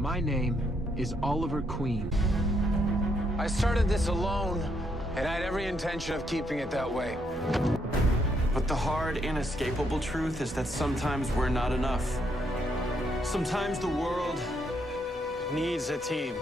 My name is Oliver Queen. I started this alone, and I had every intention of keeping it that way. But the hard, inescapable truth is that sometimes we're not enough. Sometimes the world needs a team.